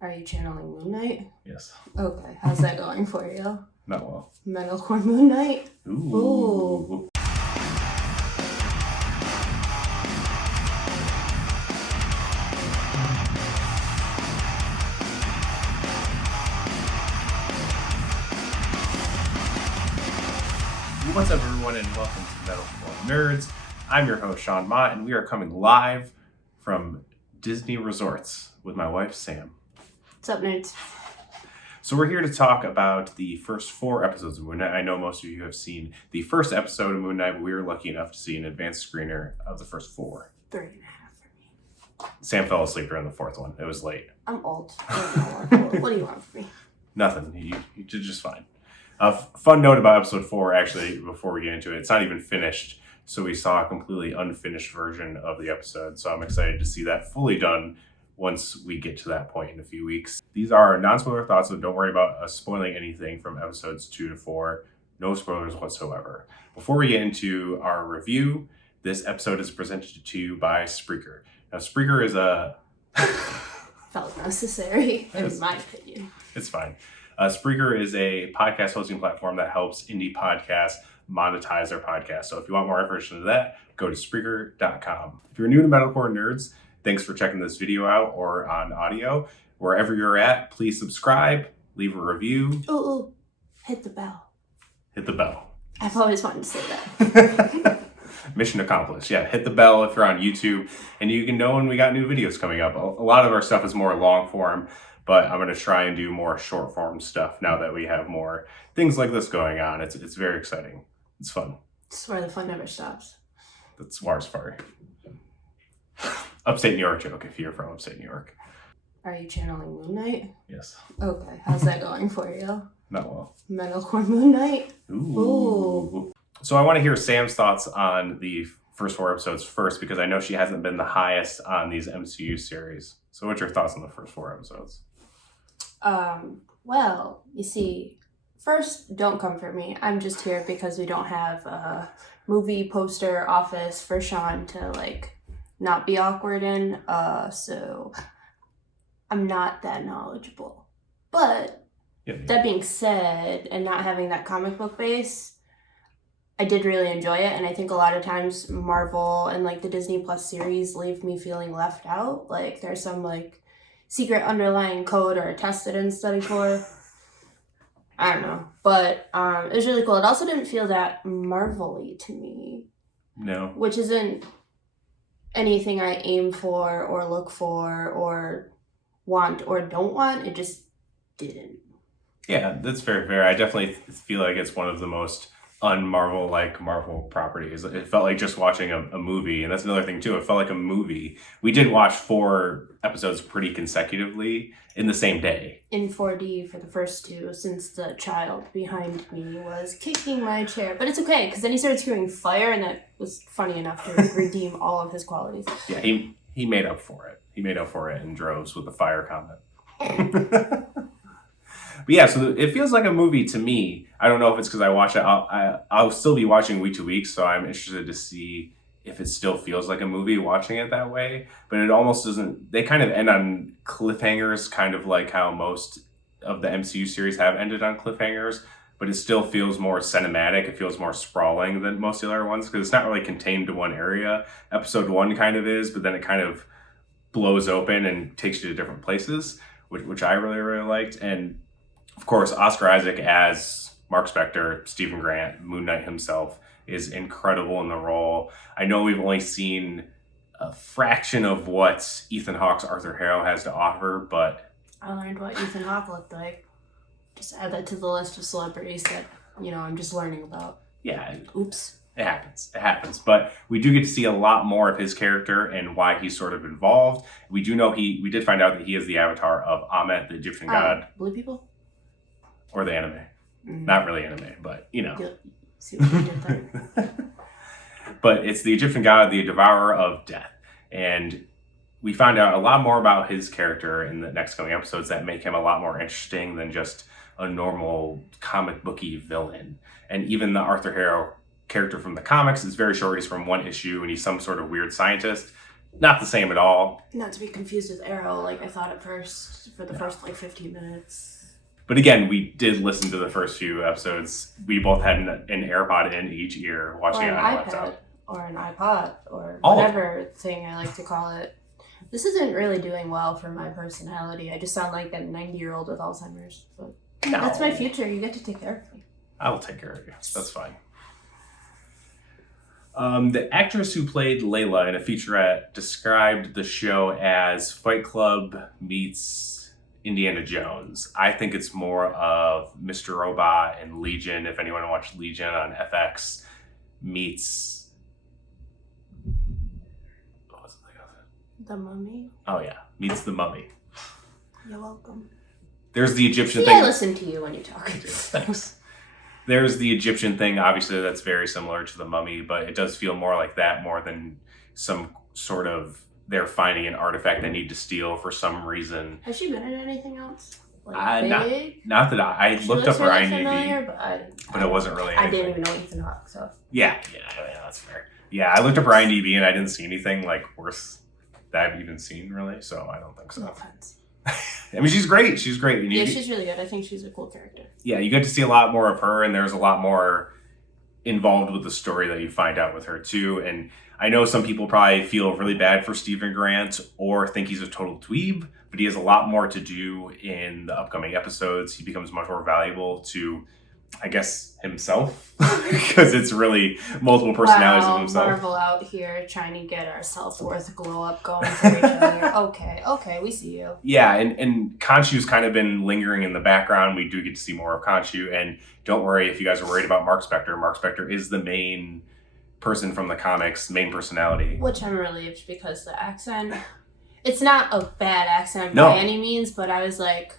Are you channeling Moon Knight? Yes. Okay, how's that going for you? Not well. Metalcore Moon Knight? Ooh. What's up, everyone, and welcome to Metalcore Nerds. I'm your host, Sean Mott, and we are coming live from Disney Resorts with my wife, Sam. What's up, nerds? So we're here to talk about the first 4 episodes of Moon Knight. I know most of you have seen the first episode of Moon Knight, but we were lucky enough to see an advanced screener of the first 4. 3.5 for me. Sam fell asleep during the 4th one. It was late. I'm old. What do you want from me? Nothing. You did just fine. Fun note about episode 4, actually, before we get into it, it's not even finished, so we saw a completely unfinished version of the episode, so I'm excited to see that fully done once we get to that point in a few weeks. These are non-spoiler thoughts, so don't worry about us spoiling anything from episodes 2 to 4. No spoilers whatsoever. Before we get into our review, this episode is presented to you by Spreaker. Now, Spreaker is a... Felt necessary, in my opinion. It's fine. Spreaker is a podcast hosting platform that helps indie podcasts monetize their podcast. So if you want more information on that, go to Spreaker.com. If you're new to Metalcore Nerds, thanks for checking this video out or on audio. Wherever you're at, please subscribe, leave a review. Ooh, hit the bell. Hit the bell. I've always wanted to say that. Mission accomplished. Yeah, hit the bell if you're on YouTube, and you can know when we got new videos coming up. A lot of our stuff is more long form, but I'm going to try and do more short form stuff now that we have more things like this going on. It's very exciting. It's fun. This is where the fun never stops. That's Wars Furry. Upstate New York joke if you're from upstate New York. Are you channeling Moon Knight? Yes. Okay, how's that going for you? Not well. Metalcore Moon Knight? Ooh. So I want to hear Sam's thoughts on the first 4 episodes first, because I know she hasn't been the highest on these MCU series. So what's your thoughts on the first 4 episodes? Well, you see, first, don't come for me. I'm just here because we don't have a movie poster office for Sean to, not be awkward in. So I'm not that knowledgeable. But that being said, and not having that comic book base, I did really enjoy it. And I think a lot of times Marvel and, the Disney Plus series leave me feeling left out. There's some, secret underlying code or a test I didn't study for. I don't know. But it was really cool. It also didn't feel that Marvel-y to me. No. Which isn't anything I aim for or look for or want or don't want. It just didn't. Yeah, that's very fair. I definitely feel like it's one of the most un-Marvel-like Marvel properties. It felt like just watching a movie, and that's another thing too. It felt like a movie. We did watch 4 episodes pretty consecutively in the same day. In 4D for the first 2, since the child behind me was kicking my chair. But it's okay, because then he started spewing fire, and that was funny enough to redeem all of his qualities. Yeah, he made up for it. He made up for it in droves with the fire comment. But yeah, so it feels like a movie to me. I don't know if it's because I watch it. I'll still be watching week to week, so I'm interested to see if it still feels like a movie watching it that way. But it almost doesn't. They kind of end on cliffhangers, kind of like how most of the MCU series have ended on cliffhangers. But it still feels more cinematic. It feels more sprawling than most of the other ones, because it's not really contained to one area. Episode 1 kind of is, but then it kind of blows open and takes you to different places, which I really, really liked. And of course, Oscar Isaac as Mark Spector, Stephen Grant, Moon Knight himself, is incredible in the role. I know we've only seen a fraction of what Ethan Hawke's Arthur Harrow has to offer, but... I learned what Ethan Hawke looked like. Just add that to the list of celebrities that, I'm just learning about. Yeah. Oops. It happens. But we do get to see a lot more of his character and why he's sort of involved. We do know we did find out that he is the avatar of Ammit, the Egyptian god. Blue people? Or the anime. Not really anime, but You'll see what you did there. But it's the Egyptian god, the devourer of death. And we find out a lot more about his character in the next coming episodes that make him a lot more interesting than just a normal comic booky villain. And even the Arthur Harrow character from the comics is very short. He's from 1 issue, and he's some sort of weird scientist. Not the same at all. Not to be confused with Arrow, like I thought at first, for the first like 15 minutes. But again, we did listen to the first few episodes. We both had an AirPod in each ear watching it on our laptop. Or an iPod, or All whatever thing I like to call it. This isn't really doing well for my personality. I just sound like a 90-year-old with Alzheimer's. But No. that's my future. You get to take care of me. I will take care of you. That's fine. The actress who played Layla in a featurette described the show as Fight Club meets Indiana Jones. I think it's more of Mr. Robot and Legion, if anyone watched Legion on FX, meets... What was it? The Mummy? Oh, yeah. Meets the Mummy. You're welcome. There's the Egyptian See, thing. I listen to you when you talk. Thanks. There's the Egyptian thing, obviously, that's very similar to the Mummy, but it does feel more like that more than some sort of they're finding an artifact they need to steal for some reason. Has she been in anything else? Like big? Not that I looked up her really IMDb, familiar, but it wasn't really anything. I didn't even know Ethan Hawke, so. Yeah, that's fair. Yeah, I looked up her IMDb and I didn't see anything like worth that I've even seen, really, so I don't think so. No offense. I mean, she's great. She's great. Yeah, she's really good. I think she's a cool character. Yeah, you get to see a lot more of her, and there's a lot more involved with the story that you find out with her, too. And I know some people probably feel really bad for Stephen Grant or think he's a total dweeb, but he has a lot more to do in the upcoming episodes. He becomes much more valuable to, I guess, himself, because it's really multiple personalities of himself. Marvel out here trying to get our self-worth glow up going for each other. Okay, we see you. Yeah, and Khonshu's kind of been lingering in the background. We do get to see more of Khonshu, and don't worry if you guys are worried about Mark Spector. Mark Spector is the main person from the comics, main personality. Which I'm relieved, because the accent, it's not a bad accent by any means, but I was like,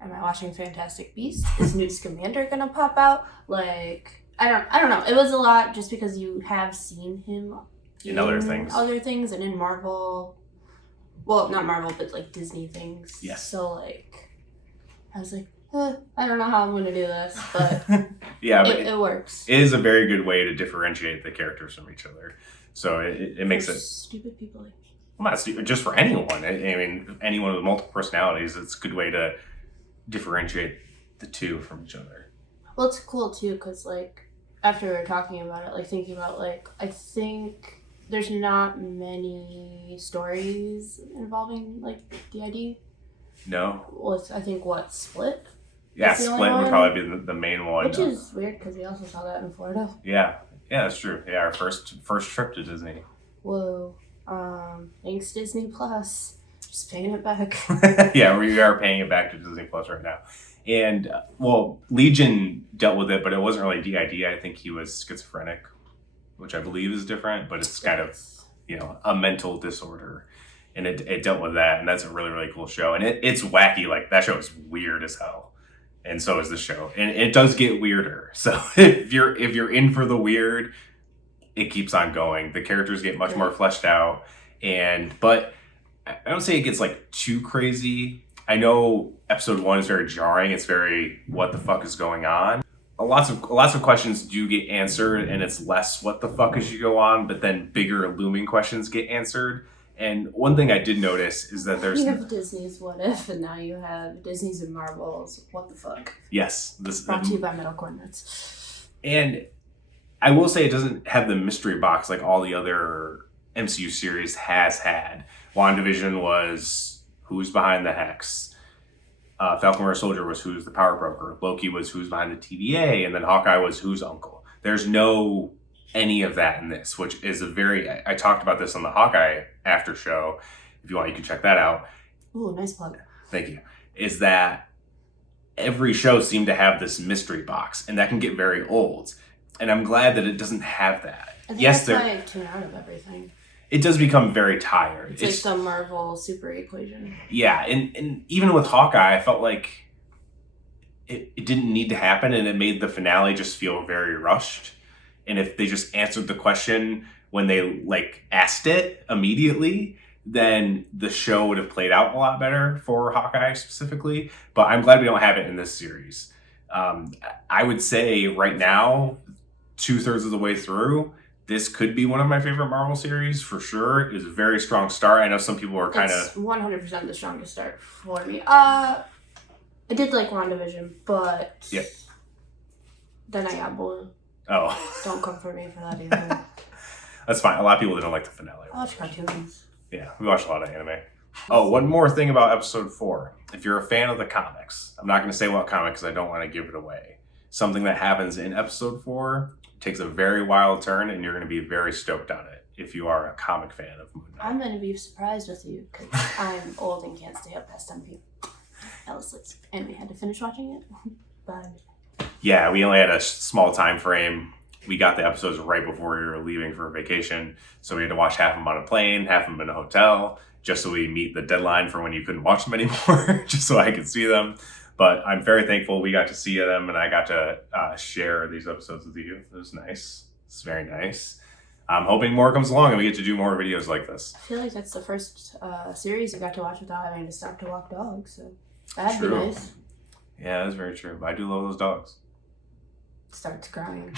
am I watching Fantastic Beasts? Is Newt Scamander gonna pop out? Like, I don't know. It was a lot just because you have seen him in other things and in Marvel. Well, not Marvel, but like Disney things. Yes. So like, I was like, I don't know how I'm gonna do this, but yeah, but it works. It is a very good way to differentiate the characters from each other. So it makes it stupid people. Like me. Well, not stupid, just for anyone. I mean, anyone with multiple personalities, it's a good way to differentiate the two from each other. Well, it's cool too, because like after we were talking about it, like thinking about like, I think there's not many stories involving like DID. No. Well, it's, I think Split. Yeah, Split would probably be the main one. Which is weird because we also saw that in Florida. Yeah, that's true. Yeah, our first trip to Disney. Whoa. Thanks Disney Plus. Just paying it back. Yeah, we are paying it back to Disney Plus right now. And, well, Legion dealt with it, but it wasn't really DID. I think he was schizophrenic, which I believe is different, but it's kind of, a mental disorder. And it dealt with that, and that's a really, really cool show. And it's wacky. Like, that show is weird as hell. And so is the show. And it does get weirder. So if you're in for the weird, it keeps on going. The characters get much more fleshed out. But I don't say it gets like too crazy. I know episode 1 is very jarring. It's very, what the fuck is going on? Lots of questions do get answered, and it's less what the fuck as you go on, but then bigger looming questions get answered. And one thing I did notice is that there's... You have Disney's What If, and now you have Disney's and Marvel's What the Fuck. Yes. Brought to you by Metalcore Nuts. And I will say it doesn't have the mystery box like all the other MCU series has had. WandaVision was who's behind the Hex. Falcon Winter Soldier was who's the power broker. Loki was who's behind the TVA. And then Hawkeye was who's uncle. There's no any of that in this, which is I talked about this on the Hawkeye after show. If you want, you can check that out. Ooh, nice plug. Thank you. Is that every show seemed to have this mystery box, and that can get very old. And I'm glad that it doesn't have that. I think that's why I tune out of everything. It does become very tired. It's like the Marvel super equation. Yeah, and even with Hawkeye, I felt like it didn't need to happen, and it made the finale just feel very rushed. And if they just answered the question when they asked it immediately, then the show would have played out a lot better for Hawkeye specifically. But I'm glad we don't have it in this series. I would say right now, 2/3 of the way through, this could be one of my favorite Marvel series for sure. It was a very strong start. I know some people are kind It's of 100% the strongest start for me. I did like WandaVision, but Yeah. then I got bored. Oh, Don't come for me for that either. that's fine. A lot of people didn't like the finale. I watch cartoons. Yeah, we watched a lot of anime. Oh, one more thing about episode 4. If you're a fan of the comics, I'm not going to say what comic because I don't want to give it away. Something that happens in episode 4 takes a very wild turn, and you're going to be very stoked on it if you are a comic fan of Moon Knight. I'm going to be surprised with you because I'm old and can't stay up past 10 p.m. And we had to finish watching it. But Yeah, we only had a small time frame. We got the episodes right before we were leaving for vacation, so we had to watch half of them on a plane, half of them in a hotel, just so we meet the deadline for when you couldn't watch them anymore, just so I could see them. But I'm very thankful we got to see them, and I got to share these episodes with you. It was nice. It's very nice. I'm hoping more comes along and we get to do more videos like this. I feel like that's the first series you got to watch without having to stop to walk dogs, so that'd True. be nice. Yeah, that's very true. I do love those dogs. Starts crying.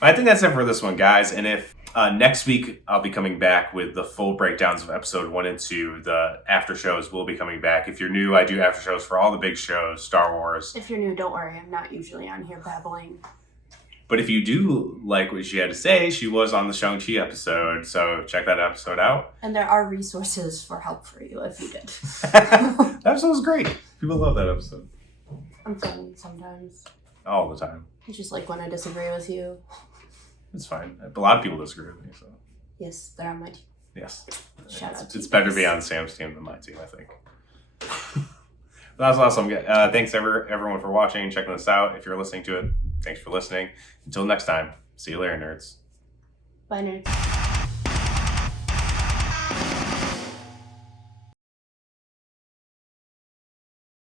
I think that's it for this one, guys. And if next week I'll be coming back with the full breakdowns of episode 1 and 2. The after shows will be coming back. If you're new, I do after shows for all the big shows, Star Wars. If you're new, don't worry. I'm not usually on here babbling. But if you do like what she had to say, she was on the Shang-Chi episode. So check that episode out. And there are resources for help for you if you did. That episode was great. People love that episode. I'm funny sometimes. All the time. It's just like when I disagree with you. It's fine. A lot of people disagree with me, so. Yes, they're on my team. Yes. Shout out to It's you better to guys. be on Sam's team than my team, I think. That was awesome. Thanks everyone for watching and checking this out. If you're listening to it, thanks for listening. Until next time, see you later, nerds. Bye, nerds.